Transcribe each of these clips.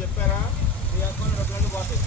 చెప్పారా పోతాయి.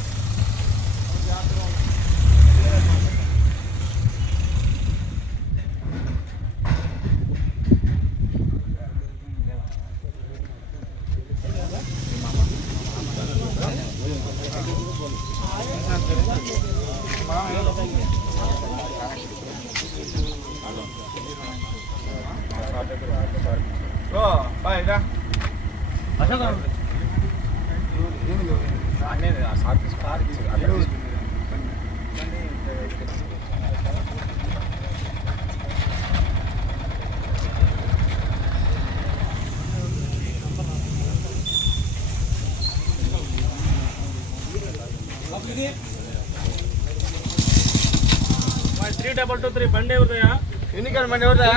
త్రీ 223 బండి ఎవరిదయా? ఎన్నికలు బండి ఎవరిదా?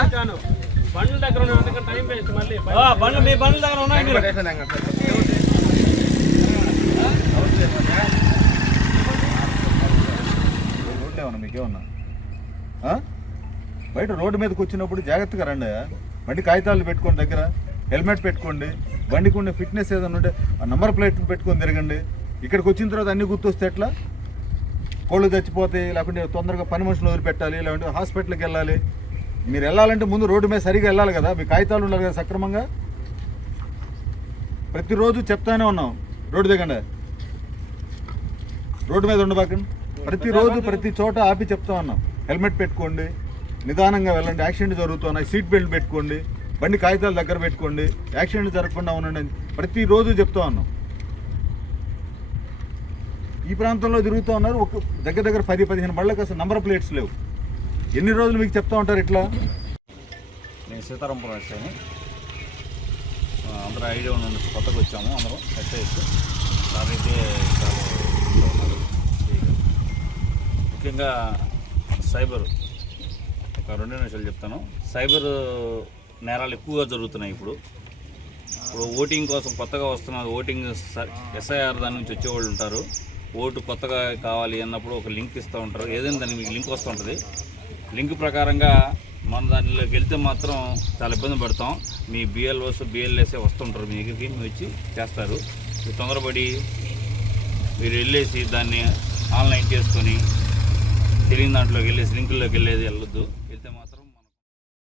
బండ్ల దగ్గర ఉన్నాయి, టైం వేస్ట్. మళ్ళీ బండ్లు మీ బండ్ల దగ్గర ఉన్నాయి. రోడ్లు మీకేమన్నా బయట రోడ్డు మీదకి వచ్చినప్పుడు జాగ్రత్తగా రండి. బండి కాగితాలు పెట్టుకోండి, దగ్గర హెల్మెట్ పెట్టుకోండి, బండికి ఉండే ఫిట్నెస్ ఏదైనా ఉంటే ఆ నంబర్ ప్లేట్ పెట్టుకొని తిరగండి. ఇక్కడికి వచ్చిన తర్వాత అన్ని గుర్తొస్తే ఎట్లా? కోళ్ళు చచ్చిపోతాయి, లేకుంటే తొందరగా పని మనుషులు వదిలిపెట్టాలి, లేకుంటే హాస్పిటల్కి వెళ్ళాలి. మీరు వెళ్ళాలంటే ముందు రోడ్డు మీద సరిగా వెళ్ళాలి కదా, మీ కాగితాలు ఉండాలి కదా సక్రమంగా. ప్రతిరోజు చెప్తానే ఉన్నాం, రోడ్డు దిగండి, రోడ్డు మీద ఉండబాకండి. ప్రతిరోజు ప్రతి చోట ఆపి చెప్తా ఉన్నాం, హెల్మెట్ పెట్టుకోండి, నిదానంగా వెళ్ళండి, యాక్సిడెంట్ జరుగుతున్నాయి, సీట్ బెల్ట్ పెట్టుకోండి, బండి కాగితాలు దగ్గర పెట్టుకోండి, యాక్సిడెంట్ జరగకుండా ఉండండి, ప్రతిరోజు చెప్తా ఉన్నాం. ఈ ప్రాంతంలో తిరుగుతూ ఉన్నారు, ఒక దగ్గర 10-15 బళ్ళకి అసలు నంబర్ ప్లేట్స్ లేవు. ఎన్ని రోజులు మీకు చెప్తా ఉంటారు ఇట్లా? నేను సీతారాంపురం వచ్చాను, అందరూ ఐడియా ఉన్న కొత్తగా వచ్చాము, అందరం ఎస్ఐస్ అయితే ముఖ్యంగా సైబర్ ఒక 2 నిమిషాలు చెప్తాను. సైబర్ నేరాలు ఎక్కువగా జరుగుతున్నాయి. ఇప్పుడు ఓటింగ్ కోసం కొత్తగా వస్తున్నారు, ఓటింగ్ ఎస్ఐఆర్ దాని నుంచి వచ్చేవాళ్ళు ఉంటారు. ఓటు కొత్తగా కావాలి అన్నప్పుడు ఒక లింక్ ఇస్తూ ఉంటారు, ఏదైనా దానికి మీకు లింక్ వస్తూ ఉంటుంది. లింక్ ప్రకారంగా మనం దానిలోకి వెళ్తే మాత్రం చాలా ఇబ్బంది పడతాం. మీ బిఎల్ఓస్ బిఎల్ఎస్ఏ వస్తుంటారు మీ దగ్గరికి, మీ వచ్చి చేస్తారు. మీరు తొందరపడి మీరు వెళ్ళేసి దాన్ని ఆన్లైన్ చేసుకొని తెలియని దాంట్లోకి వెళ్ళేసి లింకుల్లోకి వెళ్ళేది వెళ్ళొద్దు.